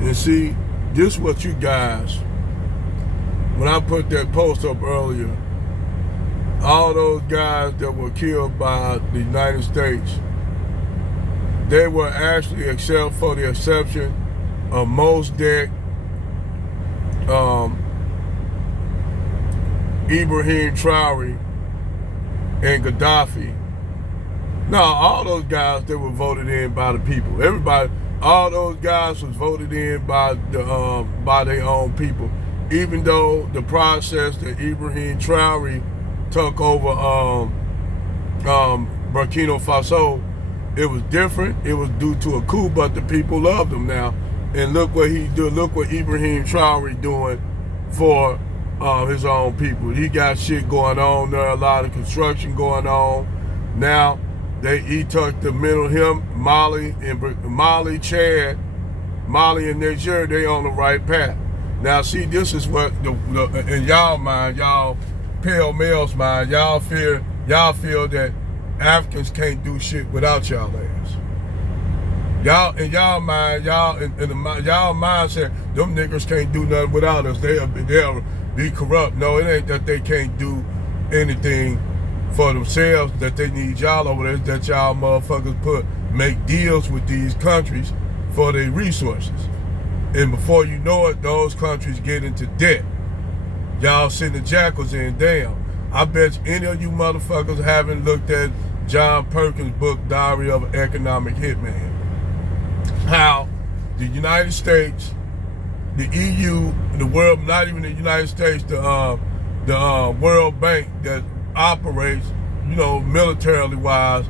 And see, this what you guys, when I put that post up earlier, all those guys that were killed by the United States, they were actually, except for the exception of Mossadegh, Ibrahim Traore, and Gaddafi. No, all those guys, they were voted in by the people. Everybody, all those guys was voted in by their own people. Even though the process that Ibrahim Traore took over Burkina Faso, it was different. It was due to a coup, but the people loved him now. And look what he do. Look what Ibrahim Traore doing for his own people. He got shit going on there, a lot of construction going on. Now he took the middle, him, Mali, Chad, Mali and Niger, they on the right path. Now see, this is what in y'all mind, y'all pale males mind, y'all feel that Africans can't do shit without y'all ass. Y'all in y'all mind, y'all mindset, them niggas can't do nothing without us. They'll be corrupt. No, it ain't that they can't do anything for themselves, that they need y'all over there, that y'all motherfuckers make deals with these countries for their resources. And before you know it, those countries get into debt. Y'all sending jackals in. Damn. I bet any of you motherfuckers haven't looked at John Perkins' book, Diary of an Economic Hitman. How the United States, the EU, the world, not even the United States, the World Bank that operates, militarily wise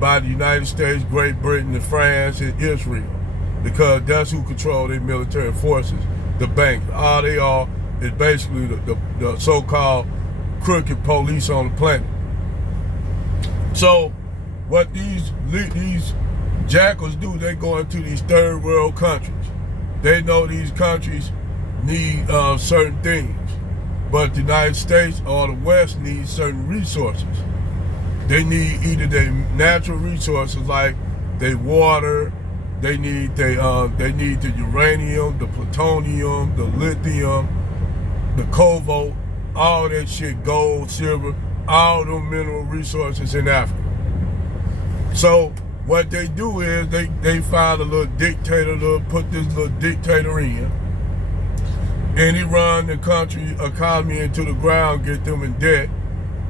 by the United States, Great Britain, and France, and Israel, because that's who control their military forces, the banks. All they are is basically the so-called crooked police on the planet. So what these jackals do, they go into these third world countries. They know these countries need certain things, but the United States or the West needs certain resources. They need either their natural resources like their water, they need the uranium, the plutonium, the lithium, the cobalt, all that shit, gold, silver, all them mineral resources in Africa. So what they do is they find a little dictator, put this little dictator in, and he run the country economy into the ground, get them in debt.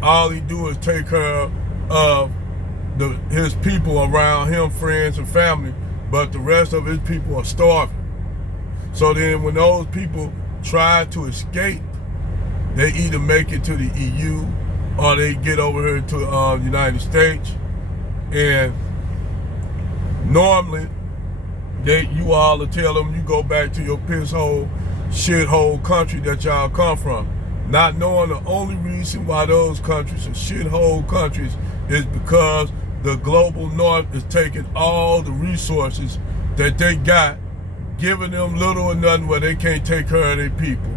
All he do is take care of his people around him, friends and family, but the rest of his people are starving. So then when those people try to escape, they either make it to the EU or they get over here to the United States. And normally, you all will tell them, you go back to your pisshole, shithole country that y'all come from. Not knowing the only reason why those countries are shithole countries is because the global north is taking all the resources that they got, giving them little or nothing where they can't take care of their people.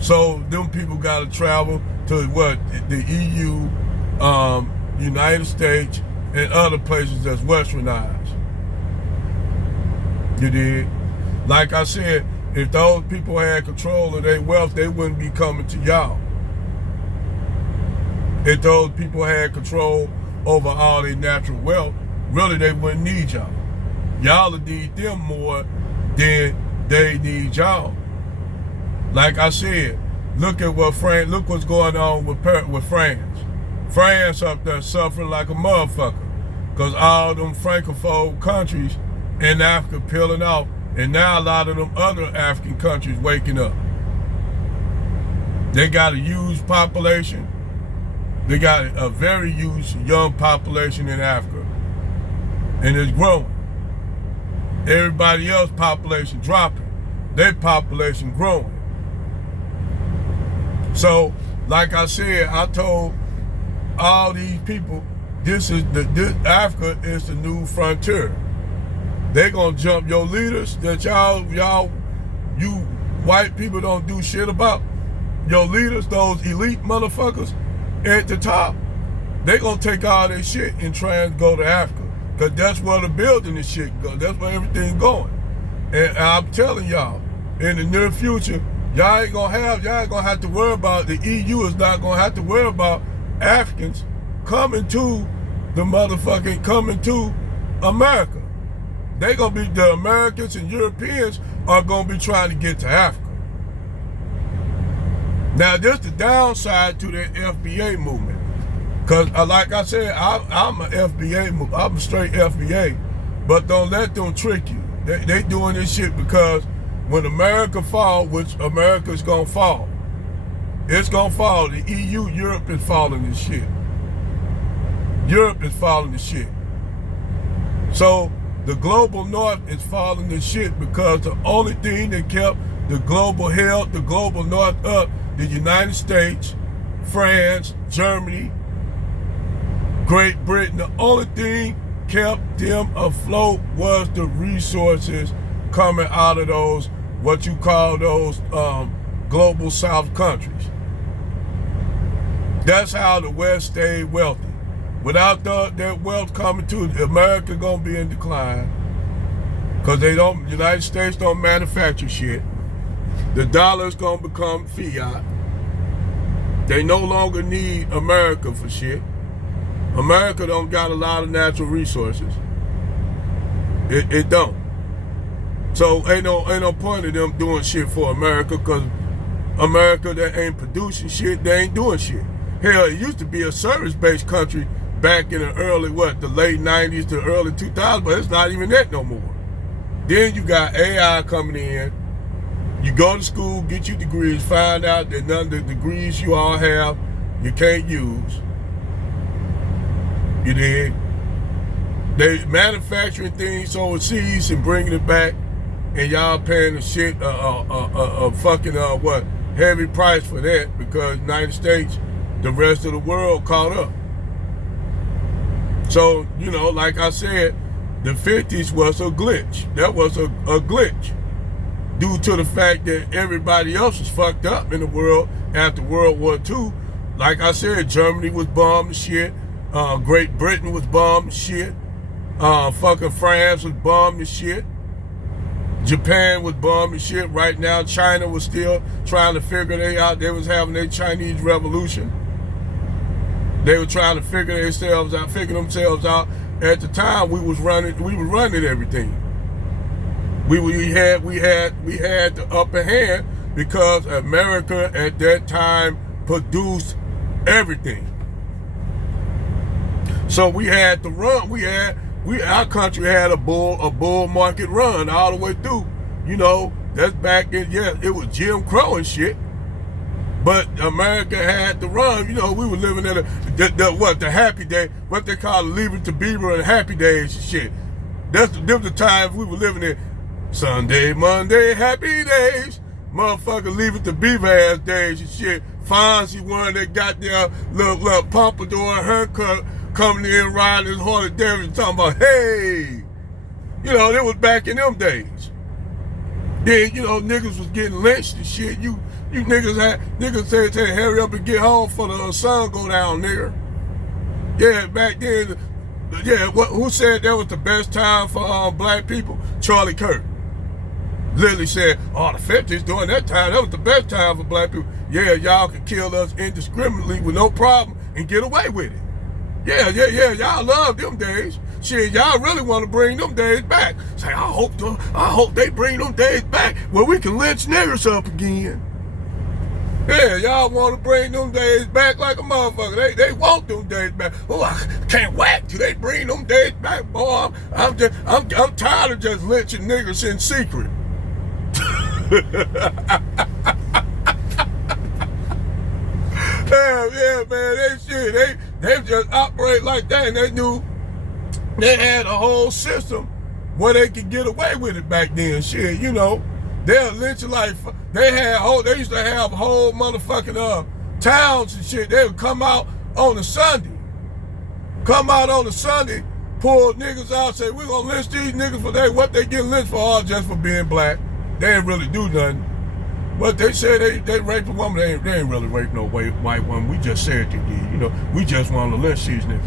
So them people got to travel to the EU, United States, and other places that's westernized. You did. Like I said, if those people had control of their wealth, they wouldn't be coming to y'all. If those people had control over all their natural wealth, really they wouldn't need y'all. Y'all would need them more than they need y'all. Like I said, look what's going on with France. France up there suffering like a motherfucker, because all them Francophone countries in Africa peeling off, and now a lot of them other African countries waking up. They got a huge population. They got a very huge young population in Africa, and it's growing. Everybody else population dropping, their population growing. So, like I said, I told all these people, Africa is the new frontier. They gonna jump your leaders that you white people don't do shit about. Your leaders, those elite motherfuckers at the top, they gonna take all their shit and try and go to Africa, because that's where the building and shit go. That's where everything going. And I'm telling y'all, in the near future, y'all ain't gonna have to worry about, the EU is not gonna have to worry about Africans coming to America. They gonna be, the Americans and Europeans are gonna be trying to get to Africa. Now, this the downside to the FBA movement. Cause like I said, I'm a FBA, I'm a straight FBA, but don't let them trick you. They doing this shit because when America fall, which America's gonna fall, it's gonna fall. The EU, Europe is following this shit. Europe is following this shit. So the global north is following this shit because the only thing that kept the global north up, the United States, France, Germany, Great Britain, the only thing kept them afloat was the resources coming out of those, what you call those global south countries. That's how the West stayed wealthy. Without that wealth coming to America, gonna be in decline. Cause the United States don't manufacture shit. The dollar's gonna become fiat. They no longer need America for shit. America don't got a lot of natural resources. It don't. So ain't no point of them doing shit for America, because America that ain't producing shit, they ain't doing shit. Hell, it used to be a service-based country back in the the late 90s to early 2000s, but it's not even that no more. Then you got AI coming in. You go to school, get your degrees, find out that none of the degrees you all have, you can't use. You dig? They manufacturing things overseas and bringing it back, and y'all paying the shit fucking heavy price for that, because United States, the rest of the world caught up. So, you know, like I said, the 50s was a glitch. That was a glitch due to the fact that everybody else was fucked up in the world after World War II. Like I said, Germany was bombed to shit. Great Britain was bombed to shit. Fucking France was bombed to shit. Japan was bombed to shit. Right now, China was still trying to figure it out. They was having their Chinese revolution. They were trying to figure themselves out. At the time, we was running everything. We had the upper hand because America at that time produced everything. So we had to run. Our country had a bull market run all the way through. You know, that's back in, it was Jim Crow and shit. But America had to run. You know, we were living in the happy day, what they call Leave It to Beaver and happy days and shit. Them the times we were living in. Sunday, Monday, happy days. Motherfucker, Leave It to Beaver ass days and shit. Fonzie wearing that goddamn little pompadour haircut, coming in riding his Harley Davidson, talking about, hey. You know, it was back in them days. Then, you know, niggas was getting lynched and shit. You niggas said, hurry up and get home for the sun go down, nigga. Yeah, back then, who said that was the best time for black people? Charlie Kirk. Literally said, the 50s during that time, that was the best time for black people. Yeah, y'all could kill us indiscriminately with no problem and get away with it. Yeah, y'all love them days. Shit, y'all really want to bring them days back. Say, I hope they bring them days back where we can lynch niggers up again. Yeah, y'all want to bring them days back like a motherfucker. They want them days back. Oh, I can't wait till they bring them days back, boy. I'm tired of just lynching niggers in secret. Yeah, man, they just operate like that, and they knew they had a whole system where they could get away with it back then. Shit, you know, they'll lynch like they used to have whole motherfucking towns and shit. They would come out on a Sunday, pull niggas out, say we're gonna lynch these niggas for what they get lynched for, just for being black. They ain't really do nothing. But they said they raped a woman. They ain't really raped no white woman. We just said they did. You know, we just wanted to lynch these niggas.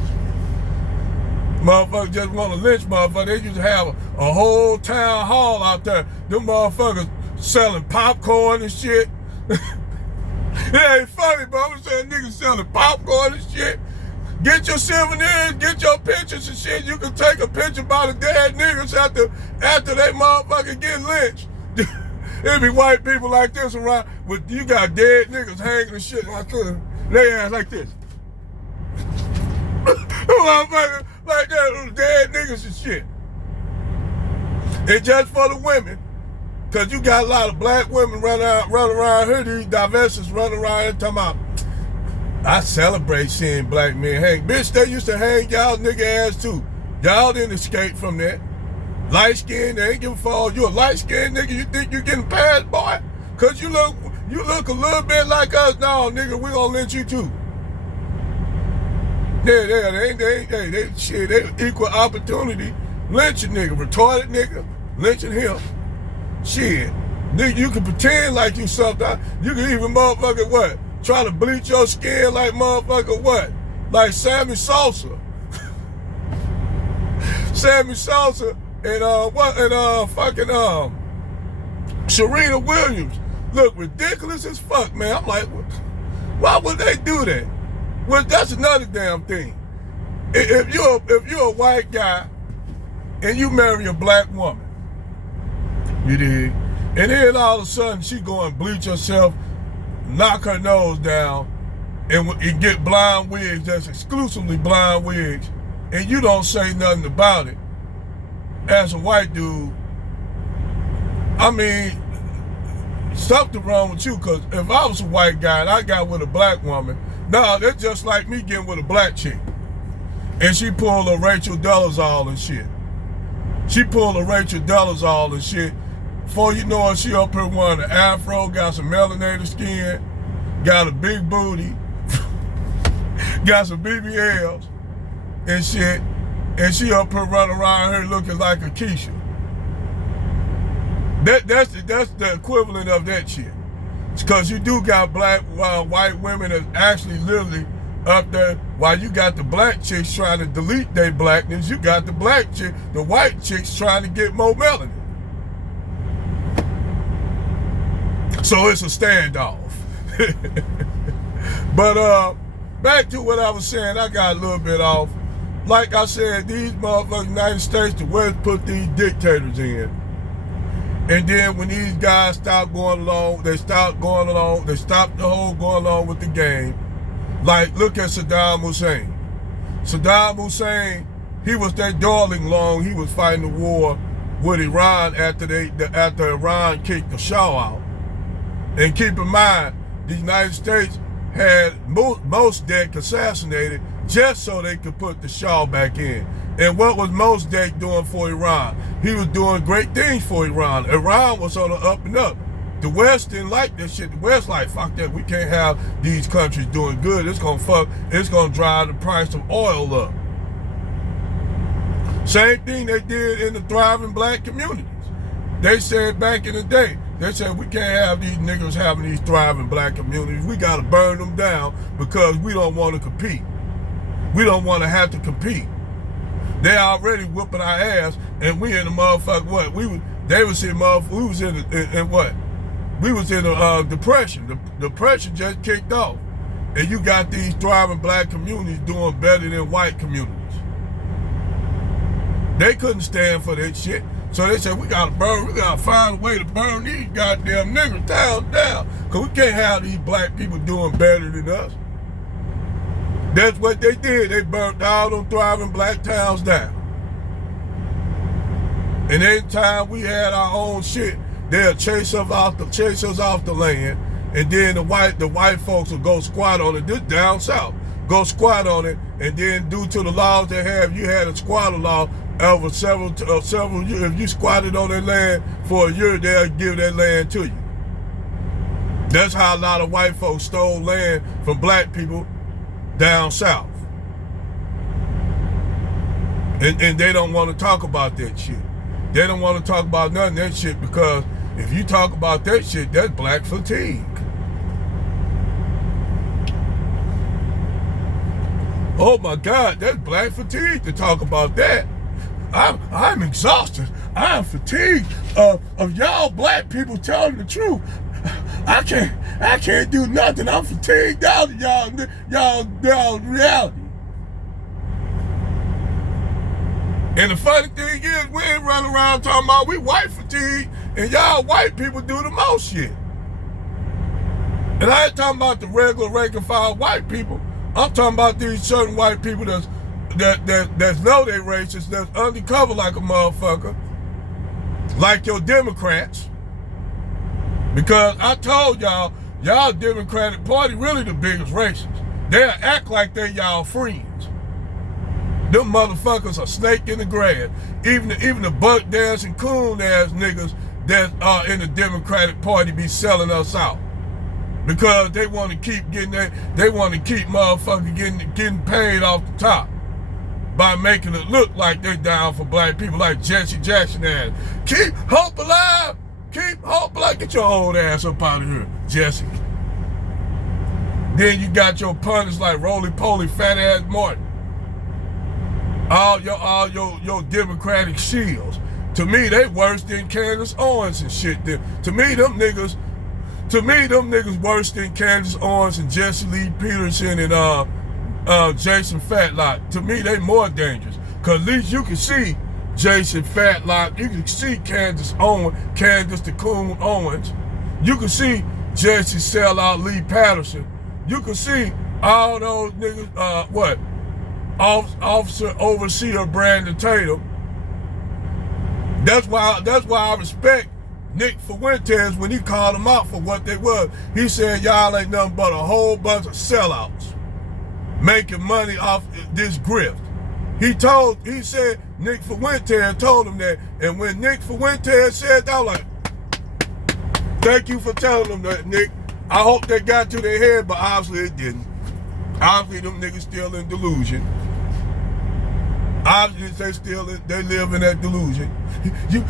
Motherfuckers just want to lynch motherfuckers. They used to have a whole town hall out there. Them motherfuckers selling popcorn and shit. It ain't funny, but I'm saying niggas selling popcorn and shit. Get your souvenirs, get your pictures and shit. You can take a picture by the dead niggas after they motherfucker get lynched. It'd be white people like this around with you got dead niggas hanging and shit like this. They ass like this. Motherfucker like that, dead niggas and shit. It's just for the women. Cause you got a lot of black women running around here, these divestors running around here talking about, I celebrate seeing black men hang. Bitch, they used to hang y'all nigga ass too. Y'all didn't escape from that. Light skinned, they ain't give a fuck. You a light skinned nigga, you think you getting past, boy? Cause you look a little bit like us. No, nigga, we gonna lynch you too. Yeah, they equal opportunity. Lynching nigga, retarded nigga, lynching him. Shit, nigga, you can pretend like you something. You can even motherfucker what? Try to bleach your skin like motherfucker what? Like Sammy Sosa. Sammy Sosa and Serena Williams look ridiculous as fuck, man. I'm like, why would they do that? Well, that's another damn thing. If you're a white guy and you marry a black woman, you dig? And then all of a sudden she go and bleach herself, knock her nose down, and get blonde wigs, that's exclusively blonde wigs, and you don't say nothing about it. As a white dude, I mean, something wrong with you, because if I was a white guy and I got with a black woman, nah, that's just like me getting with a black chick. And she pulled a Rachel Dolezal and shit. She pulled a Rachel Dolezal and shit. Before you know it, she up here wearing an afro, got some melanated skin, got a big booty, got some BBLs and shit, and she up here running around here looking like a Keisha. That's the equivalent of that shit. It's because you do got black, white women that actually literally up there, while you got the black chicks trying to delete their blackness, you got the white chicks trying to get more melanin. So it's a standoff. But back to what I was saying, I got a little bit off. Like I said, these motherfucking United States, the West put these dictators in. And then when these guys stopped going along, they stopped the whole going along with the game. Like, look at Saddam Hussein. Saddam Hussein, he was that darling long, he was fighting the war with Iran after Iran kicked the Shah out. And keep in mind, the United States had Mossadegh assassinated just so they could put the Shah back in. And what was Mossadegh doing for Iran? He was doing great things for Iran. Iran was on the up and up. The West didn't like this shit. The West like, fuck that, we can't have these countries doing good. It's gonna drive the price of oil up. Same thing they did in the thriving black communities. They said back in the day, they said we can't have these niggas having these thriving black communities. We gotta burn them down because we don't want to compete. We don't want to have to compete. They already whooping our ass, and we in the motherfucker what? We was in what? We was in a depression. The depression just kicked off, and you got these thriving black communities doing better than white communities. They couldn't stand for that shit. So they said, we gotta find a way to burn these goddamn niggas down. Cause we can't have these black people doing better than us. That's what they did. They burnt all them thriving black towns down. And every time we had our own shit, they'll chase us off the land, and then the white folks will go squat on it. This down south, go squat on it, and then due to the laws they have, you had a squatter law over several years. If you squatted on their land for a year, they'll give that land to you. That's how a lot of white folks stole land from black people down south. And they don't want to talk about that shit. They don't want to talk about none of that shit because if you talk about that shit, that's black fatigue. Oh my God, that's black fatigue to talk about that. I'm exhausted. I'm fatigued of y'all black people telling the truth. I can't do nothing. I'm fatigued out of y'all reality. And the funny thing is, we ain't running around talking about we white fatigue, and y'all white people do the most shit. And I ain't talking about the regular rank and file white people. I'm talking about these certain white people that know they racist, that's undercover like a motherfucker, like your Democrats. Because I told y'all Democratic Party really the biggest racists. They'll act like they y'all friends. Them motherfuckers are snake in the grass. Even the buck dancing coon ass niggas that are in the Democratic Party be selling us out. Because they want to keep motherfuckers getting paid off the top by making it look like they down for black people, like Jesse Jackson ass. Keep hope alive. Keep hope alive. Get your old ass up out of here, Jesse. Then you got your pundits like Roly Poly, fat ass Martin. All your Democratic shields. To me, they worse than Candace Owens and shit. To me, them niggas worse than Candace Owens and Jesse Lee Peterson and Jason Fatlock. To me, they more dangerous. Cause at least you can see Jason Fatlock. You can see Candace the Coon Owens. You can see Jesse Sellout Lee Patterson. You can see all those niggas. Officer Overseer Brandon Tatum. That's why I respect Nick Fuentes when he called them out for what they was. He said y'all ain't nothing but a whole bunch of sellouts making money off this grift. He said Nick Fuentes told him that, and when Nick Fuentes said that, I was like, thank you for telling them that, Nick. I hope they got to their head, but obviously it didn't. Obviously them niggas still in delusion. Obviously they live in that delusion. You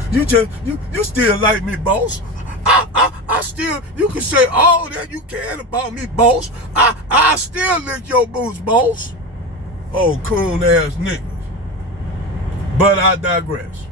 still like me, boss. I still, you can say all that you can about me, boss. I still lick your boots, boss. Oh, coon ass niggas. But I digress.